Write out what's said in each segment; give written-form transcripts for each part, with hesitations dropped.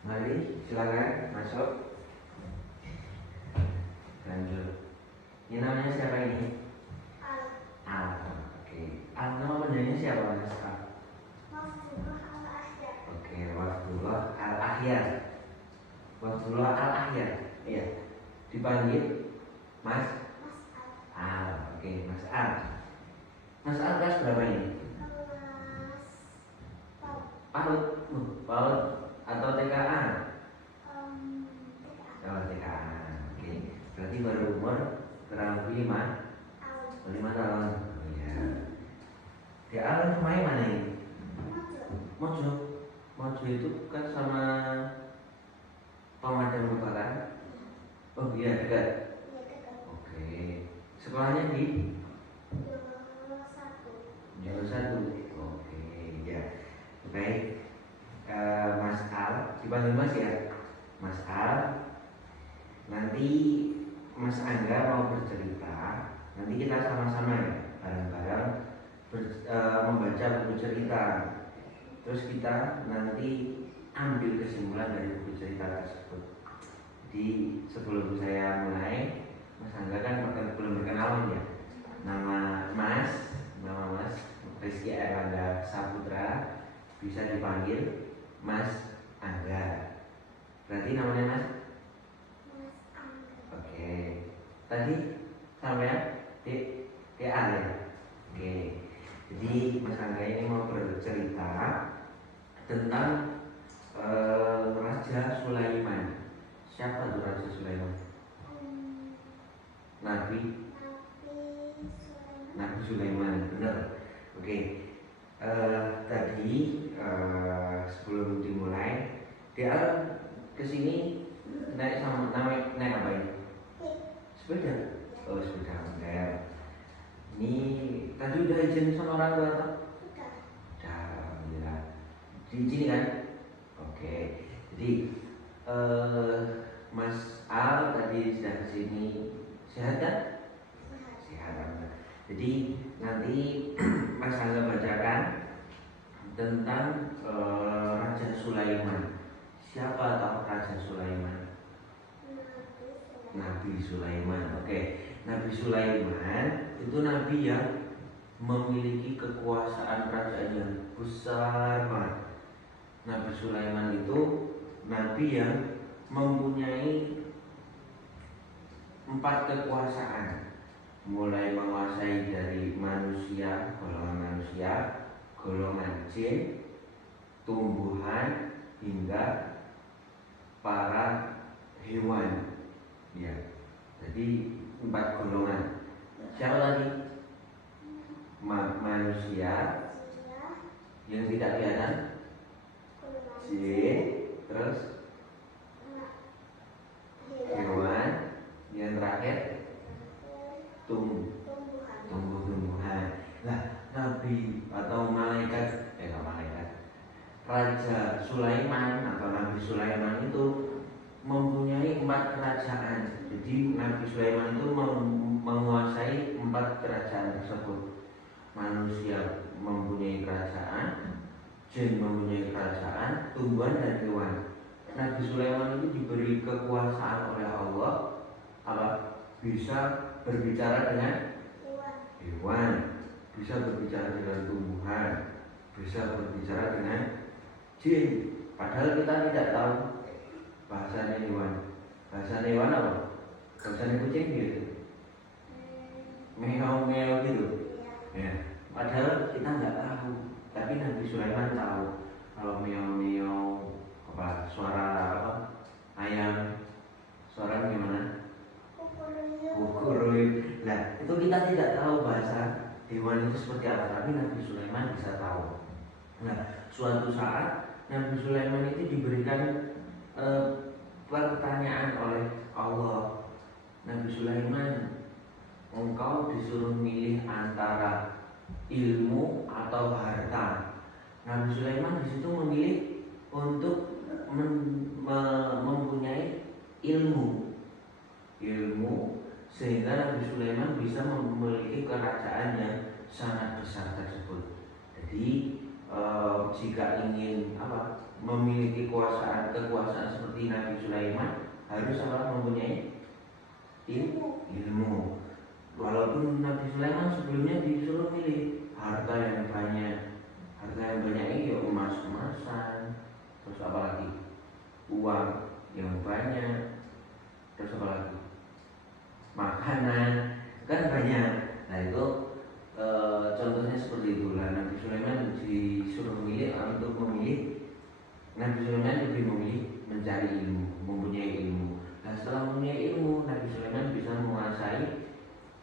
Mari silakan masuk. Lanjut. Ini namanya siapa ini? Al. Oke. Al nama panjangnya siapa Mas Al? Oke, Wafdullah Al-Ahyar. Wafdullah Al-Ahyar. Iya. Dipanggil Mas Al. Oke, Mas Al. Mas Al kelas berapa ini? PAUD. PAUD atau TKA? Oh, TKA. Oke. Berarti baru umur kurang lebih 5 tahun. Oh, iya. Di Al rumahnya mana ini? Mojo. Mojo itu kan sama pemadam kebakaran. Oh iya dekat. Oke. Sekolahnya di Jalur 1. Oke ya. Baik. Mas Al, dipanggil Mas ya. Mas Al. Nanti Mas Angga mau bercerita. Nanti kita sama-sama ya, bareng-bareng membaca buku cerita. Terus kita nanti ambil kesimpulan dari buku cerita tersebut. Jadi sebelum saya mulai, Mas Angga kan belum berkenalan ya. Nama Mas Rizky Erlangga Saputra, bisa dipanggil Mas Angga. Berarti namanya Mas Angga. Oke. Tadi sampai di A ya. Oke. Jadi Mas Angga ini mau bercerita tentang Raja Sulaiman. Siapa tuh Raja Sulaiman? Nabi Sulaiman, benar. Oke. Tadi sebelum dimulai, dia kesini naik apa ini? Sepeda. Oh sepeda. Ini tadi udah izin sama orang tua atau? Udah, alhamdulillah. Diizin kan? Oke. Jadi Mas Al tadi sudah kesini, sehat kan? Sehat. Jadi nanti Mas Angga bacakan tentang Raja Sulaiman. Siapa tahu Raja Sulaiman? Nabi Sulaiman. Oke. Nabi Sulaiman itu nabi yang memiliki kekuasaan kerajaan yang besar banget. Nabi Sulaiman itu nabi yang mempunyai 4 kekuasaan, mulai menguasai dari manusia, golongan jin, tumbuhan hingga para hewan. Ya, jadi 4 golongan. Siapa tadi? Manusia yang tidak kelihatan, jin, terus hewan, yang terakhir tumbuh-tumbuhan. Nah, nabi atau malaikat, Raja Sulaiman atau Nabi Sulaiman itu mempunyai 4 kerajaan. Jadi Nabi Sulaiman itu menguasai 4 kerajaan tersebut. Manusia mempunyai kerajaan, jin mempunyai kerajaan, tumbuhan dan hewan. Nabi Sulaiman itu diberi kekuasaan oleh Allah, bisa berbicara dengan hewan, bisa berbicara dengan tumbuhan, bisa berbicara dengan jin. Padahal kita tidak tahu bahasanya hewan. Bahasa hewan apa? Bahasanya kucing gitu, meow gitu. Ya. Padahal kita nggak tahu. Tapi Nabi Sulaiman tahu kalau meow suara ayam, suara gimana? Kukuruy. Nah, itu kita tidak tahu bahasa hewan itu seperti apa, tapi Nabi Sulaiman bisa tahu. Nah, suatu saat Nabi Sulaiman itu diberikan pertanyaan oleh Allah. Nabi Sulaiman, engkau disuruh milih antara ilmu atau harta. Nabi Sulaiman di situ memilih untuk mempunyai ilmu, sehingga Nabi Sulaiman bisa memiliki kerajaan yang sangat besar tersebut. Jadi jika ingin memiliki kekuasaan seperti Nabi Sulaiman harus apa? Mempunyai ilmu. Walaupun Nabi Sulaiman sebelumnya disuruh milih harta yang banyak ini ya emas-emasan, terus apa lagi? Uang yang banyak, terus apa lagi? Makanan, kan banyak. Nah itu contohnya seperti itulah. Nabi Sulaiman disuruh memilih untuk memilih. Nabi Sulaiman lebih memilih mencari ilmu, mempunyai ilmu. Nah setelah mempunyai ilmu, Nabi Sulaiman bisa menguasai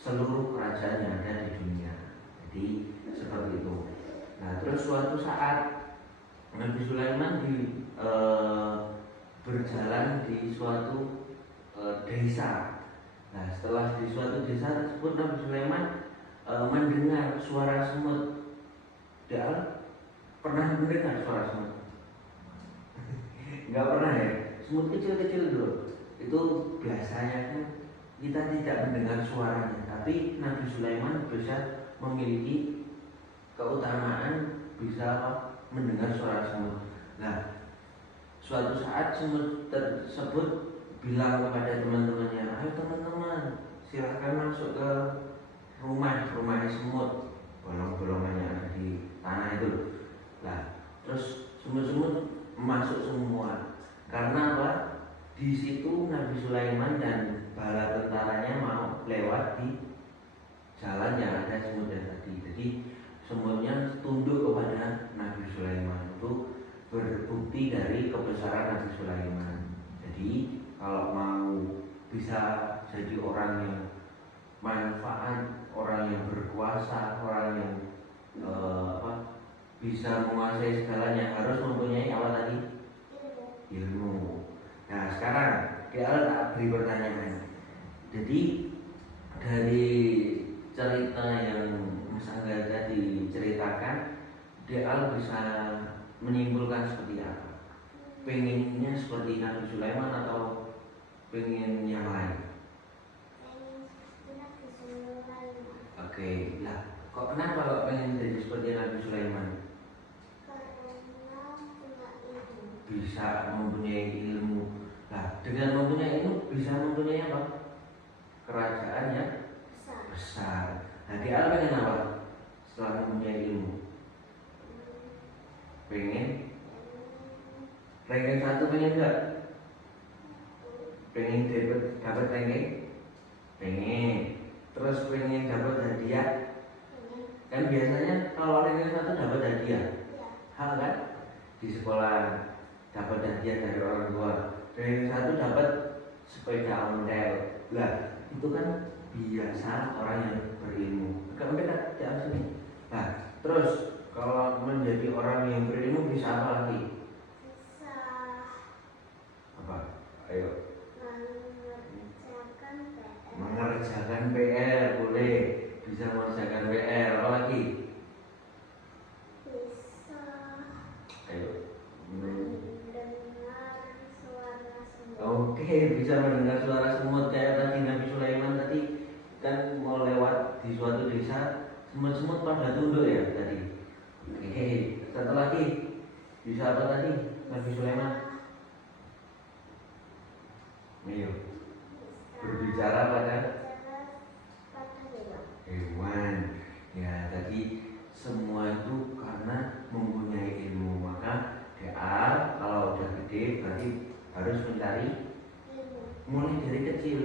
seluruh kerajaan yang ada di dunia. Jadi seperti itu. Nah terus suatu saat Nabi Sulaiman berjalan di suatu desa. Nah setelah di suatu desa tersebut Nabi Sulaiman mendengar suara semut. Dia pernah mendengar suara semut? Enggak pernah ya? Semut kecil-kecil dulu. Itu biasanya kan kita tidak mendengar suaranya, tapi Nabi Sulaiman bisa memiliki keutamaan bisa mendengar suara semut. Nah, suatu saat semut tersebut bilang kepada teman-temannya, ayo teman-teman, silahkan masuk ke rumahnya semut, bolong-bolongannya ada di tanah itu. Nah, terus semut-semut masuk semua. Karena apa? Di situ Nabi Sulaiman dan bala tentaranya mau lewat di jalan yang ada semutnya tadi. Jadi semutnya tunduk kepada Nabi Sulaiman. Itu berbukti dari kebesaran Nabi Sulaiman. Jadi kalau mau bisa jadi orang yang manfaat, orang yang berkuasa, orang yang bisa menguasai segalanya harus mempunyai apa tadi? Ilmu. Nah sekarang kita tak beri pertanyaan. Jadi dari cerita yang Mas Angga tadi ceritakan, DL bisa menyimpulkan seperti apa? Pengennya seperti Nabi Sulaiman atau pengen yang lain? Oke, lah kok kenapa kok pengen jadi seperti Nabi Sulaiman? Bisa mempunyai ilmu. Nah, dengan mempunyai ilmu bisa mempunyai apa? Kerajaan yang besar. Nah, dia pengen apa? Setelah mempunyai ilmu, pengen ranking 1 pengen enggak? Pengen dapat ranking? Pengen. Terus pengen dapat hadiah? Kan biasanya kalau ranking 1 dapat hadiah. Hal kan? Di sekolah dapat hadiah dari orang tua. Ranking 1 dapat sepeda ontel. Lah, itu kan biasa orang yang berilmu. Agak mendekat di atas sini. Nah, terus kalau menjadi orang yang berilmu bisa apa lagi? Bisa apa? Ayo. Mengerjakan PR boleh. Bisa mengerjakan PR. Apa lagi? Bisa. Ayo. Oke, bisa mendengar suara semut kayak tadi Nabi Sulaiman tadi kan mau lewat di suatu desa, semut-semut pada tunduk ya tadi. Oke, satu lagi bisa apa tadi Nabi Sulaiman? Ayo, berbicara pada hewan. Ya tadi semua itu karena mempunyai ilmu. Maka DA kalau udah gede berarti harus mencari mulai dari kecil.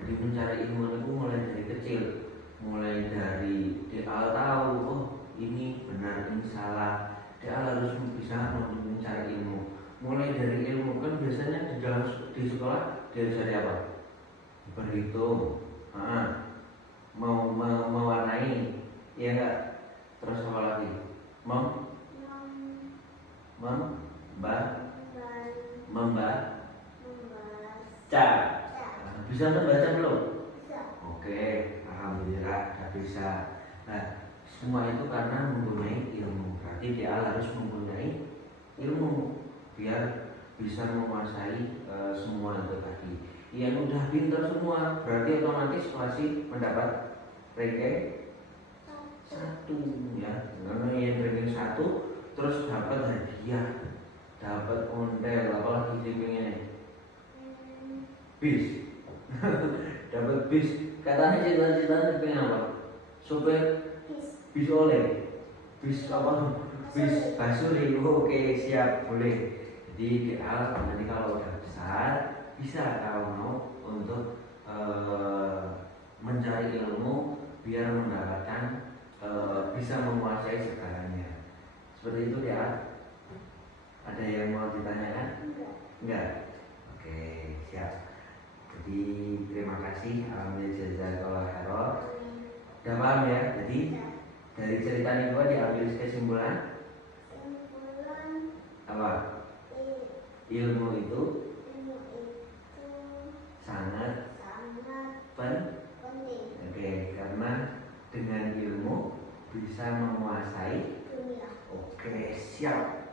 Jadi mencari ilmu itu mulai dari kecil, mulai dari dia tahu oh ini benar ini salah. Dia harus bisa mencari ilmu. Mulai dari ilmu kan biasanya di sekolah diajari apa? Berhitung, mewarnai, ya enggak? Terus apa lagi? Membaca. Bisa membaca belum? Bisa. Oke, alhamdulillah sudah bisa. Nah, semua itu karena mempunyai ilmu. Berarti dia harus mempunyai ilmu biar bisa menguasai semua itu tadi. Yang udah pintar semua berarti otomatis pasti mendapat ranking 1 ya. Karena yang ranking 1 terus dapat hadiah, dapat bis. Dapat bis. Katanya cita-citanya pengen apa? Sopir bis oleh. Bis apa? Bis basuri. Oke, siap, boleh. Jadi nanti kalau udah besar bisa kalau mau untuk mencari ilmu biar mendapatkan bisa menguasai segalanya. Seperti itu ya. Ada yang mau ditanyakan? Enggak. Oke, siap. Jadi terima kasih, alhamdulillah jazakallah khairan. Udah paham ya? Jadi dari cerita ini gua diambil kesimpulan apa? Ilmu itu sangat penting. Oke, karena dengan ilmu bisa menguasai dunia. Oke, siap.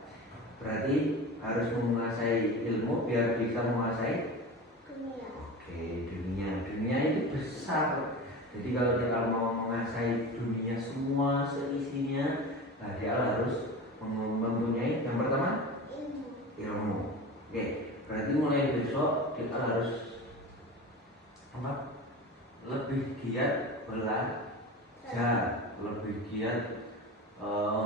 Berarti harus menguasai ilmu biar bisa menguasai dunia. Oke, dunia itu besar. Jadi kalau kita mau menguasai dunia semua seisinya, nah dia harus mempunyai yang pertama ilmu. Oke, berarti mulai besok kita harus apa? Lebih giat belajar, lebih giat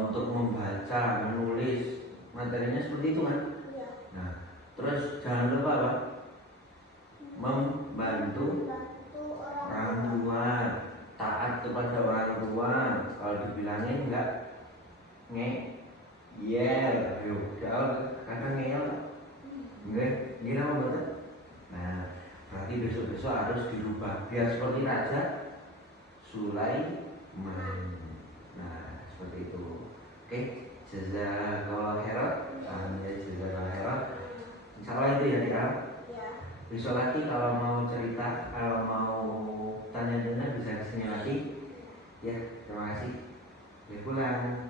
untuk membaca, menulis. Materinya seperti itu kan? Ya. Nah, terus jangan lupa apa? Membantu orang tua, taat kepada orang tua. Kalau dibilangin enggak ngeyel, kadang ngeyel, enggak, gila apa betul? Nah, berarti besok-besok harus dirubah biar seperti Raja Sulaiman. Nah, seperti itu. Oke, jazakallahu khairan. Jazakallahu khairan. Insyaallah itu ya dia. Besok lagi kalau mau cerita, kalau mau tanya-tanya bisa kesini lagi. Ya, terima kasih. Ya pulang.